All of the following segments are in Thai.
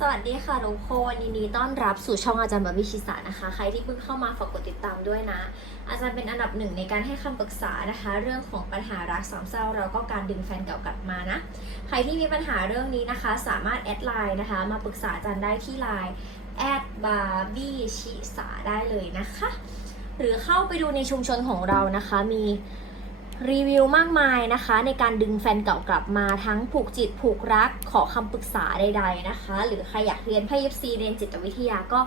สวัสดีค่ะทุกคนยินดีต้อนรับสู่ช่องอาจารย์บาบิชิสานะคะ ใครที่เพิ่งเข้ามาฝากกดติดตามด้วยนะ อาจารย์เป็นอันดับหนึ่งในการให้คำปรึกษานะคะ เรื่องของปัญหารักสามเศร้าแล้วก็การดึงแฟนเก่ากลับมานะใครที่มีปัญหาเรื่องนี้นะคะ สามารถแอดไลน์นะคะ มาปรึกษาอาจารย์ได้ที่ไลน์แอดบาบีชิสาได้เลยนะคะ หรือเข้าไปดูในชุมชนของเรานะคะมี รีวิวมากมายนะคะ ในการดึงแฟนเก่ากลับมาทั้งผูกจิตผูกรักขอคำปรึกษาใด ๆนะคะ หรือใครอยากเรียนไพ่ยิปซีเรียนจิตวิทยาก็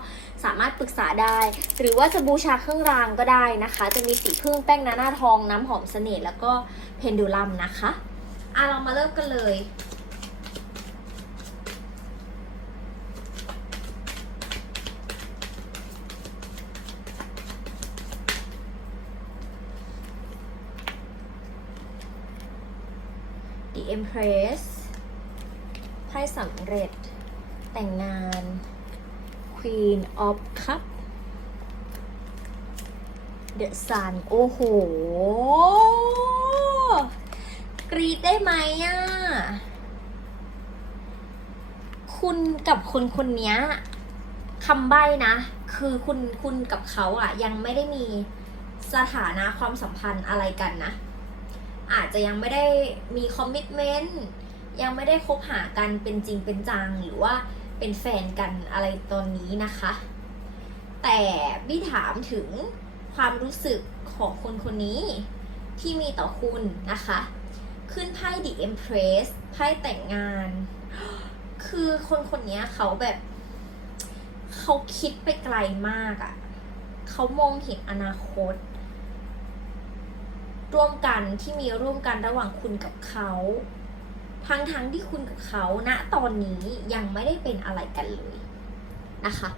สามารถปรึกษาได้ หรือว่าจะบูชาเครื่องรางก็ได้นะคะ จะมีสีพึ่งแป้งนาหน้าทองน้ำหอมเสน่ห์แล้วก็เพนดูลัมนะคะอะเรามาเริ่มกันเลย Empress ไพ่สำเร็จ แต่งงาน Queen of Cup The Sun โอ้โห กรีดได้ไหมอะ คุณกับคนคนนี้คำใบ้นะ คือคุณคุณกับเขาอะ ยังไม่ได้มีสถานะความสัมพันธ์อะไรกันนะ อาจจะยังไม่ได้มีคอมมิชเมนต์ยังไม่ได้คบหากันเป็นจริงเป็นจัง หรือว่าเป็นแฟนกันอะไรตอนนี้นะคะ แต่บี้ถามถึงความรู้สึกของคนคนนี้ที่มีต่อคุณนะคะ ขึ้นไพ่ The Empress ไพ่แต่งงาน คือคนคนนี้เขาแบบ เขาคิดไปไกลมากอะ่ะ เขามองเห็นอนาคต ร่วมกันที่มีร่วมกันระหว่างคุณกับเขาทั้งทั้งๆที่คุณกับเขาณตอนนี้ยังไม่ได้เป็นอะไรกันเลยนะคะ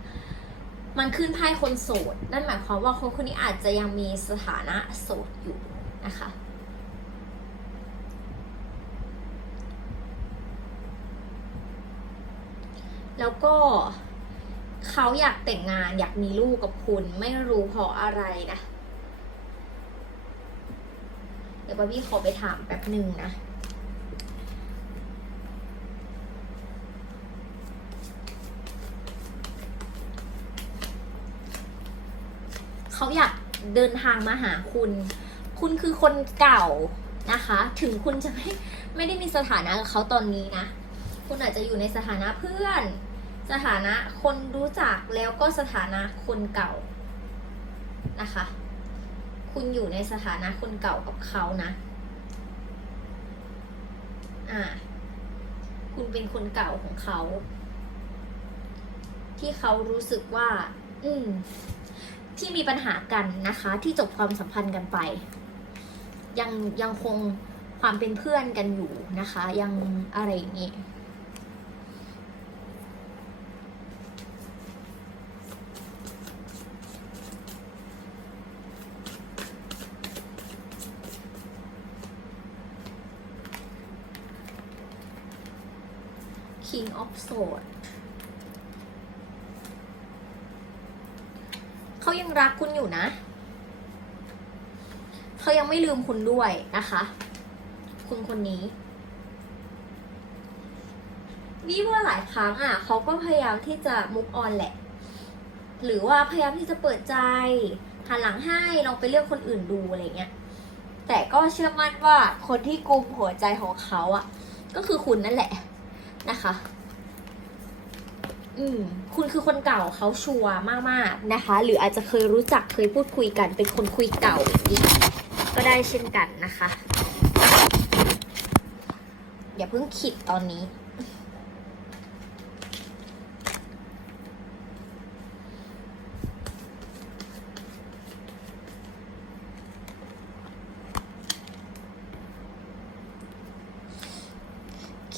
มันขึ้นไพ่คนโสด นั่นหมายความว่าคนคนนี้อาจจะยังมีสถานะโสดอยู่นะคะแล้วก็เขาอยากแต่งงานอยากมีลูกกับคุณไม่รู้เพราะอะไรนะ ดี๋ยวบาบี้ขอไปถามแป๊บหนึ่งนะเขาอยากเดินทางมาหาคุณ คุณคือคนเก่านะคะ ถึงคุณจะไม่ไม่ได้มีสถานะกับเขาตอนนี้นะ คุณอาจจะอยู่ในสถานะเพื่อน สถานะคนรู้จักแล้วก็สถานะคนเก่านะคะ คุณอยู่ในสถานะคนเก่ากับเขานะ อ่า คุณเป็นคนเก่าของเขา ที่เขารู้สึกว่า อืม ที่มีปัญหากันนะคะ ที่จบความสัมพันธ์กันไป ยังยังคงความเป็นเพื่อนกันอยู่นะคะ ยังอะไรอย่างนี้ King of Swords เขายังรักคุณอยู่นะ เขายังไม่ลืมคุณด้วยนะคะ คุณคนนี้นี่ว่าหลายครั้งอะเขาก็พยายามที่จะมุกออนแหละ หรือว่าพยายามที่จะเปิดใจหันหลังให้ลองไปเลือกคนอื่นดูอะไรเงี้ย แต่ก็เชื่อมั่นว่าคนที่กุมหัวใจของเขาอะ ก็คือคุณนั่นแหละ นะคะ อืมคุณคือคนเก่าเขาชัวร์มากๆนะคะ หรืออาจจะเคยรู้จักเคยพูดคุยกัน เป็นคนคุยเก่าอีกก็ได้เช่นกันนะคะ อย่าเพิ่งขิดตอนนี้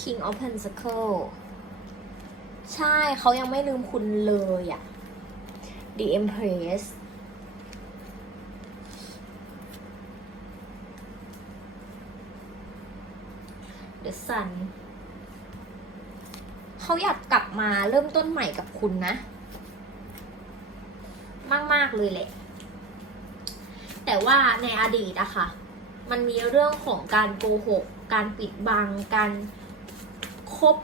King of Pentacle ใช่เขายังไม่ลืมคุณเลยอะ The Empress The Sun เขาอยากกลับมาเริ่มต้นใหม่กับคุณนะ มาก ๆ เลยแหละ แต่ว่าในอดีตอะค่ะ มันมีเรื่องของการโกหก การปิดบัง การ คบ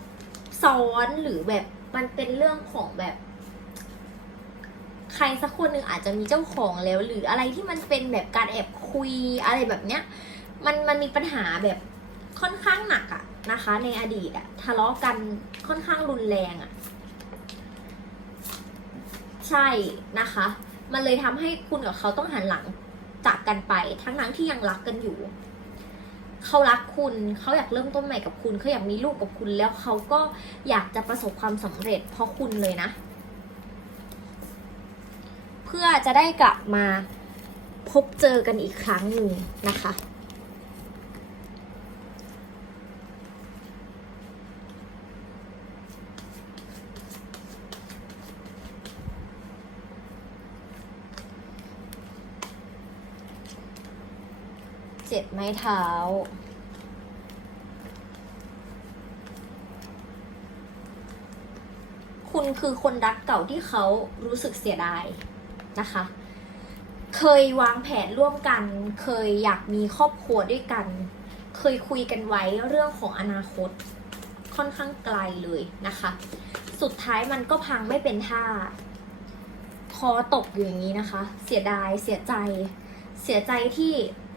ซ้อนหรือแบบมันเป็นเรื่องของแบบ ใครสักคนหนึ่งอาจจะมีเจ้าของแล้ว หรืออะไรที่มันเป็นแบบการแอบคุยอะไรแบบเนี้ย มันมันมีปัญหาแบบค่อนข้างหนักอะนะคะ ในอดีตอะทะเลาะกันค่อนข้างรุนแรงอะใช่นะคะ มันเลยทำให้คุณกับเขาต้องหันหลังจากกันไป ทั้งนั้นที่ยังรักกันอยู่ เขารักคุณ เขาอยากเริ่มต้นใหม่กับคุณ เขาอยากมีลูกกับคุณ แล้วเขาก็อยากจะประสบความสำเร็จเพราะคุณเลยนะ เพื่อจะได้กลับมาพบเจอกันอีกครั้งหนึ่งนะคะ เจ็บไม้เท้า คุณคือคนรักเก่าที่เขารู้สึกเสียดายนะคะ เคยวางแผนร่วมกัน เคยอยากมีครอบครัวด้วยกัน เคยคุยกันไว้เรื่องของอนาคตค่อนข้างไกลเลยนะคะ สุดท้ายมันก็พังไม่เป็นท่า คอตกอยู่อย่างนี้นะคะ เสียดาย เสียใจ เสียใจที่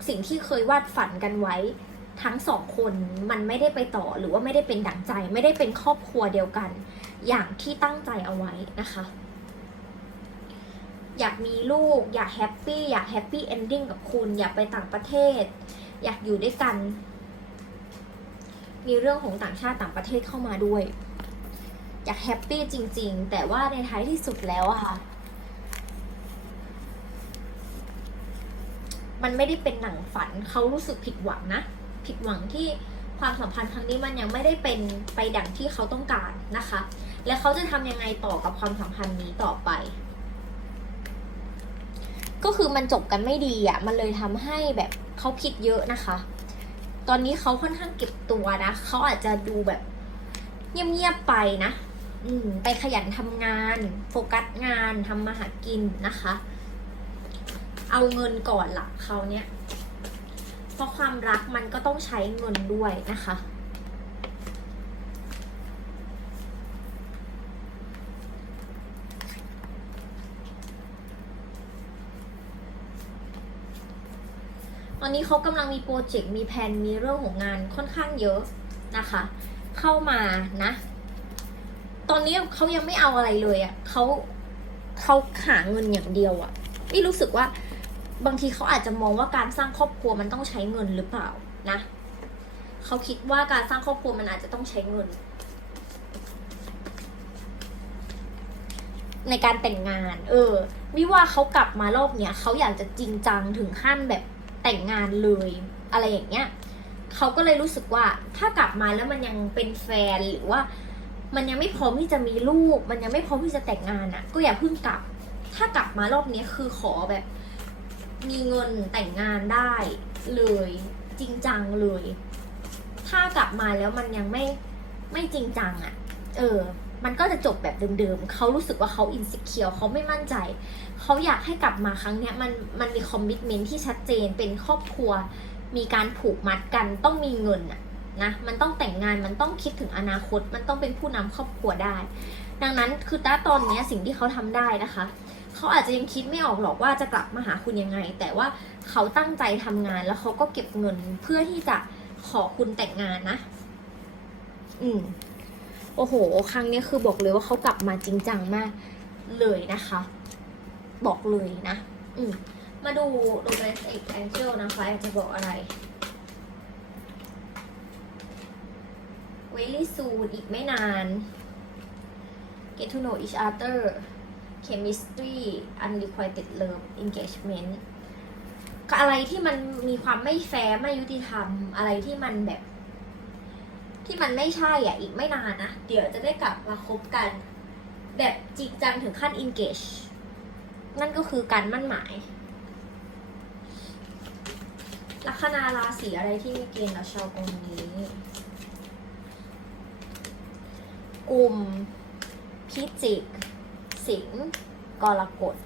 สิ่งที่เคยวาดฝันกันไว้ ทั้งสองคนมันไม่ได้ไปต่อหรือว่าไม่ได้เป็นดั่งใจ ไม่ได้เป็นครอบครัวเดียวกัน อย่างที่ตั้งใจเอาไว้นะคะ อยากมีลูก อยากแฮปปี้อยากแฮปปี้เอนดิ้งกับคุณ อยากไปต่างประเทศ อยากอยู่ด้วยกัน มีเรื่องของต่างชาติต่างประเทศเข้ามาด้วย อยากแฮปปี้จริง ๆ แต่ว่าในท้ายที่สุดแล้วอะค่ะ มันไม่ได้เป็นหนังฝันเขารู้สึกผิดหวังนะ ผิดหวังที่ความสัมพันธ์ครั้งนี้มันยังไม่ได้เป็นไปดังที่เขาต้องการนะคะ และเขาจะทำยังไงต่อกับความสัมพันธ์นี้ต่อไป ก็คือมันจบกันไม่ดีอะ่ะ มันเลยทำให้แบบเขาคิดเยอะนะคะ ตอนนี้เขาค่อนข้างเก็บตัวนะเขาอาจจะดูแบบเงียบๆไปนะ อืม ไปขยันทำงาน โฟกัสงานทำมาหากินนะคะ เอาเงินก่อนลักเขาเนี่ยเพราะความรักมันก็ต้องใช้เงินด้วยนะคะตอนนี้เขากำลังมีโปรเจกต์มีแผนมีเรื่องของงานค่อนข้างเยอะนะคะ เข้ามานะ ตอนนี้เขายังไม่เอาอะไรเลยอะ่ะเขาเขาหาเงินอย่างเดียวอะ่ะนี่รู้สึกว่า บางทีเขาอาจจะมองว่าการสร้างครอบครัวมันต้องใช้เงินหรือเปล่านะเขาคิดว่าการสร้างครอบครัวมันอาจจะต้องใช้เงิน ในการแต่งงาน เออวิว่าเขากลับมารอบเนี้ยเขาอยากจะจริงจังถึงขั้นแบบแต่งงานเลย อะไรอย่างเงี้ยเขาก็เลยรู้สึกว่าถ้ากลับมาแล้วมันยังเป็นแฟนหรือว่า มันยังไม่พร้อมที่จะมีลูก มันยังไม่พร้อมที่จะแต่งงานอะ่ะ ก็อย่าเพิ่งกลับ ถ้ากลับมารอบนี้คือขอแบบ มีเงินแต่งงานได้เลยจริงจังเลย ถ้ากลับมาแล้วมันยังไม่ไม่จริงจังอะ่ะ เออ มันก็จะจบแบบเดิมๆเขารู้สึกว่าเขาอินสิเคียวเขาไม่มั่นใจ เขาอยากให้กลับมาครั้งเนี้ยมันมันมีคอมมิชเมนที่ชัดเจนเป็นครอบครัว มีการผูกมัดกันต้องมีเงินอะนะ มันต้องแต่งงานมันต้องคิดถึงอนาคต มันต้องเป็นผู้นำครอบครัวได้ ดังนั้นคือณตอนเนี้ยสิ่งที่เขาทำได้นะคะ เขาอาจจะยังคิดไม่ออกหรอกว่าจะกลับมาหาคุณยังไง แต่ว่าเขาตั้งใจทำงานแล้วเขาก็เก็บเงินเพื่อที่จะขอคุณแต่งงานนะ อืม โอ้โห ครั้งนี้คือบอกเลยว่าเขากลับมาจริงจังมากเลยนะคะ บอกเลยนะ อืม มาดูโรเบสเอ็กแองเจิลนะคะอยากจะบอกอะไร very soon อีกไม่นาน get to know each other chemistry unrequited love engagement ก็อะไรที่มันมีความไม่แฟร์ไม่ยุติธรรม อะไรที่มันแบบ ที่มันไม่ใช่อะ อีกไม่นานนะ เดี๋ยวจะได้กลับมาคบกัน แบบจริงจังถึงขั้น engage นั่นก็คือการมั่นหมายลัคนาราศีอะไรที่มีเกณฑ์กับชาวกลุ่มนี้ กลุ่มพิจิก สิงกรกฎ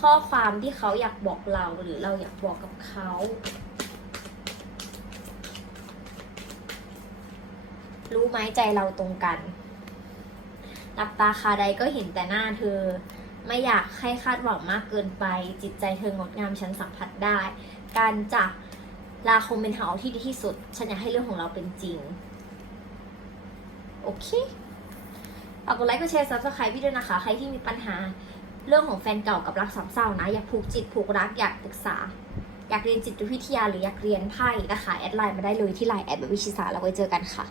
ข้อความที่เขาอยากบอกเราหรือเราอยากบอกกับเขารู้ไหมใจเราตรงกัน หลับตาคาใดก็เห็นแต่หน้าเธอ ไม่อยากให้คาดหวังมากเกินไป จิตใจเธองดงามฉันสัมผัสได้ การจะลาคงเป็นทาที่ดีที่สุด ฉันอยากให้เรื่องของเราเป็นจริง โอเค ฝากกดไลค์กดแชร์ซับสไครต์พี่ด้วยนะคะ ใครที่มีปัญหาเรื่องของแฟนเก่ากับรักสามเศร้านะ อยากผูกจิตผูกรักอยากปรึกษา อยากเรียนจิตวิทยาหรืออยากเรียนไพ่นะคะ แอดไลน์มาได้เลยที่ไลน์แอดเบบวิชิสาแล้วไว้เจอกันค่ะ